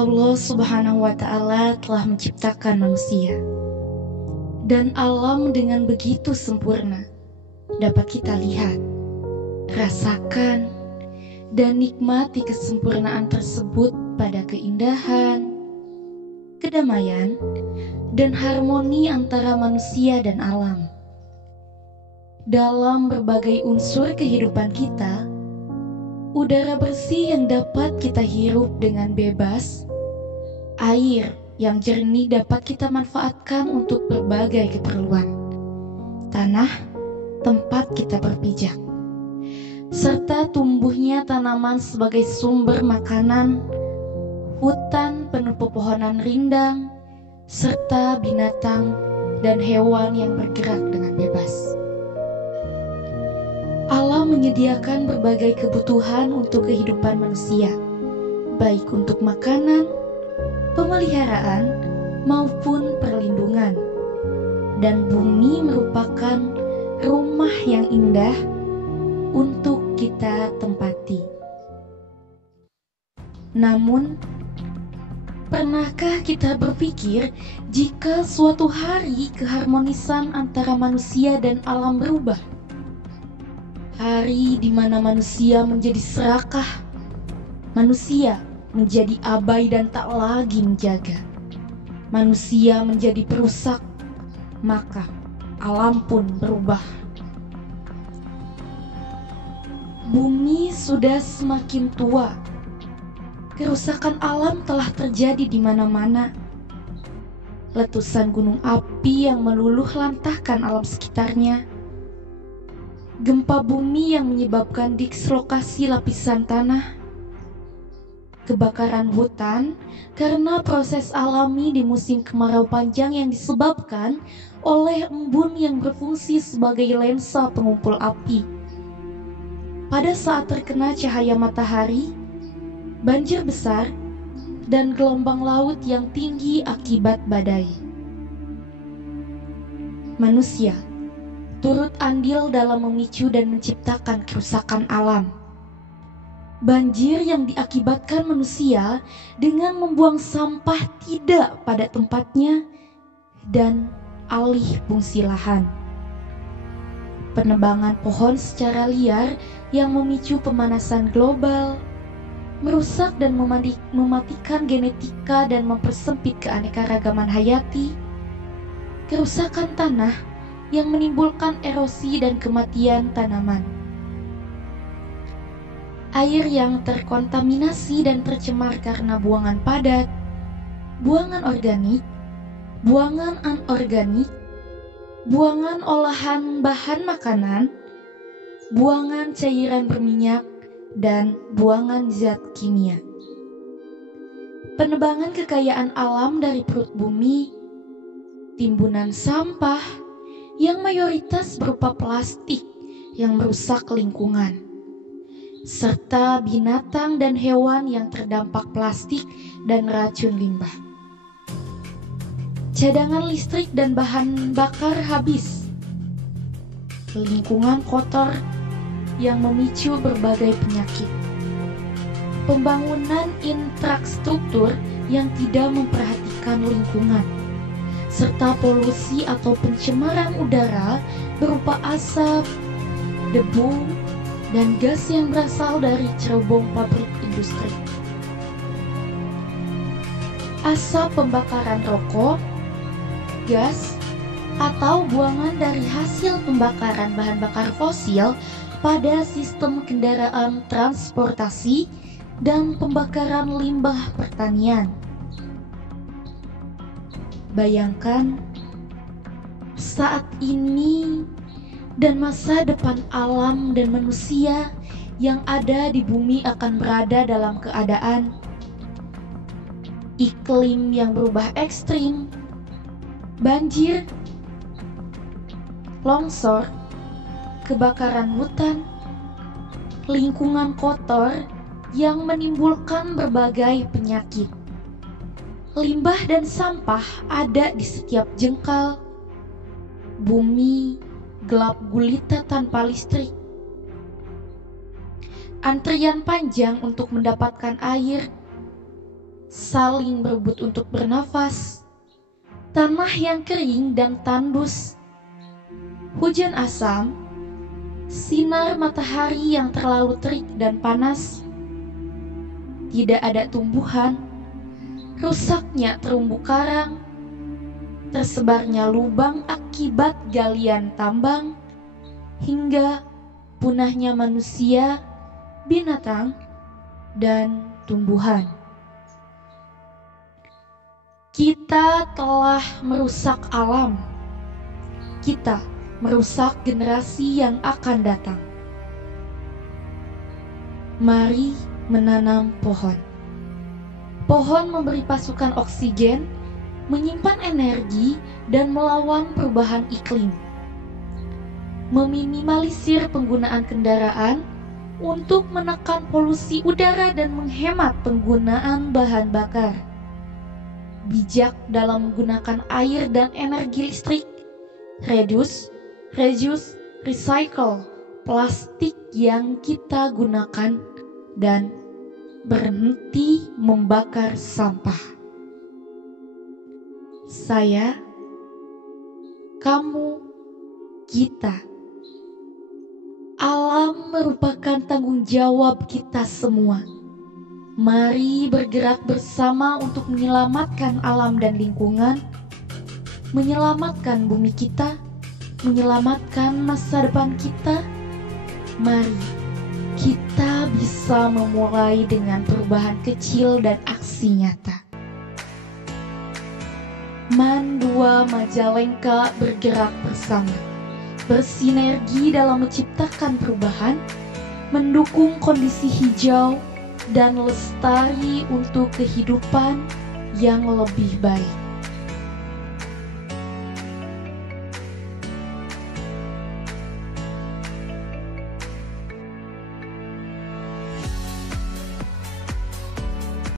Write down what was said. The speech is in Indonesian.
Allah Subhanahu wa Ta'ala telah menciptakan manusia, dan alam dengan begitu sempurna dapat kita lihat, rasakan, dan nikmati kesempurnaan tersebut pada keindahan, kedamaian, dan harmoni antara manusia dan alam. Dalam berbagai unsur kehidupan kita, udara bersih yang dapat kita hirup dengan bebas, air yang jernih dapat kita manfaatkan untuk berbagai keperluan, tanah tempat kita berpijak, serta tumbuhnya tanaman sebagai sumber makanan, hutan penuh pepohonan rindang, serta binatang dan hewan yang bergerak dengan bebas. Alam menyediakan berbagai kebutuhan untuk kehidupan manusia, baik untuk makanan, pemeliharaan, maupun perlindungan. Dan bumi merupakan rumah yang indah untuk kita tempati. Namun, pernahkah kita berpikir jika suatu hari keharmonisan antara manusia dan alam berubah? Hari di mana manusia menjadi serakah, manusia menjadi abai dan tak lagi menjaga, manusia menjadi perusak, maka alam pun berubah. Bumi sudah semakin tua, kerusakan alam telah terjadi di mana-mana. Letusan gunung api yang meluluh lantahkan alam sekitarnya, gempa bumi yang menyebabkan dislokasi lapisan tanah, kebakaran hutan karena proses alami di musim kemarau panjang yang disebabkan oleh embun yang berfungsi sebagai lensa pengumpul api. Pada saat terkena cahaya matahari, banjir besar, dan gelombang laut yang tinggi akibat badai. Manusia turut andil dalam memicu dan menciptakan kerusakan alam. Banjir yang diakibatkan manusia dengan membuang sampah tidak pada tempatnya dan alih fungsi lahan. Penebangan pohon secara liar yang memicu pemanasan global, merusak dan mematikan genetika dan mempersempit keanekaragaman hayati, kerusakan tanah yang menimbulkan erosi dan kematian tanaman, air yang terkontaminasi dan tercemar karena buangan padat, buangan organik, buangan anorganik, buangan olahan bahan makanan, buangan cairan berminyak, dan buangan zat kimia. Penebangan kekayaan alam dari perut bumi, timbunan sampah yang mayoritas berupa plastik yang merusak lingkungan, serta binatang dan hewan yang terdampak plastik dan racun limbah. Cadangan listrik dan bahan bakar habis, lingkungan kotor yang memicu berbagai penyakit, pembangunan infrastruktur yang tidak memperhatikan lingkungan, serta polusi atau pencemaran udara berupa asap, debu, dan gas yang berasal dari cerobong pabrik industri. Asap pembakaran rokok, gas, atau buangan dari hasil pembakaran bahan bakar fosil pada sistem kendaraan transportasi dan pembakaran limbah pertanian. Bayangkan, saat ini dan masa depan alam dan manusia yang ada di bumi akan berada dalam keadaan iklim yang berubah ekstrim, banjir, longsor, kebakaran hutan, lingkungan kotor yang menimbulkan berbagai penyakit. Limbah dan sampah ada di setiap jengkal. Bumi gelap gulita tanpa listrik. Antrian panjang untuk mendapatkan air. saling berebut untuk bernafas, tanah yang kering dan tandus, hujan asam, sinar matahari yang terlalu terik dan panas, tidak ada tumbuhan, rusaknya terumbu karang, tersebarnya lubang akibat galian tambang, hingga punahnya manusia, binatang, dan tumbuhan. Kita telah merusak alam. Kita merusak generasi yang akan datang. Mari menanam pohon. Pohon memberi pasukan oksigen, menyimpan energi, dan melawan perubahan iklim. Meminimalisir penggunaan kendaraan untuk menekan polusi udara dan menghemat penggunaan bahan bakar. Bijak dalam menggunakan air dan energi listrik. Reduce, recycle plastik yang kita gunakan, dan berhenti membakar sampah. Saya, kamu, kita. Alam merupakan tanggung jawab kita semua. Mari bergerak bersama untuk menyelamatkan alam dan lingkungan, menyelamatkan bumi kita, menyelamatkan masa depan kita. Mari kita bisa memulai dengan perubahan kecil dan aksi nyata. MAN 2 Majalengka bergerak bersama, bersinergi dalam menciptakan perubahan, mendukung kondisi hijau, dan lestari untuk kehidupan yang lebih baik.